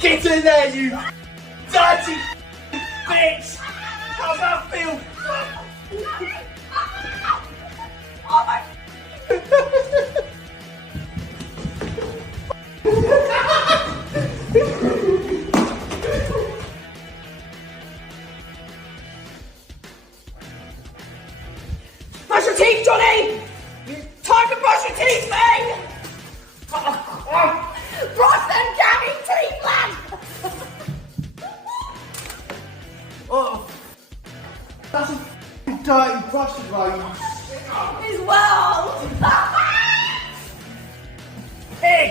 Get in there, you dirty bitch! How's that feel? Oh my... Brush your teeth, Johnny! Time to brush your teeth, mate! Brush them damning teeth, lad! Oh, that's a dirty brush as well, you His world! pig!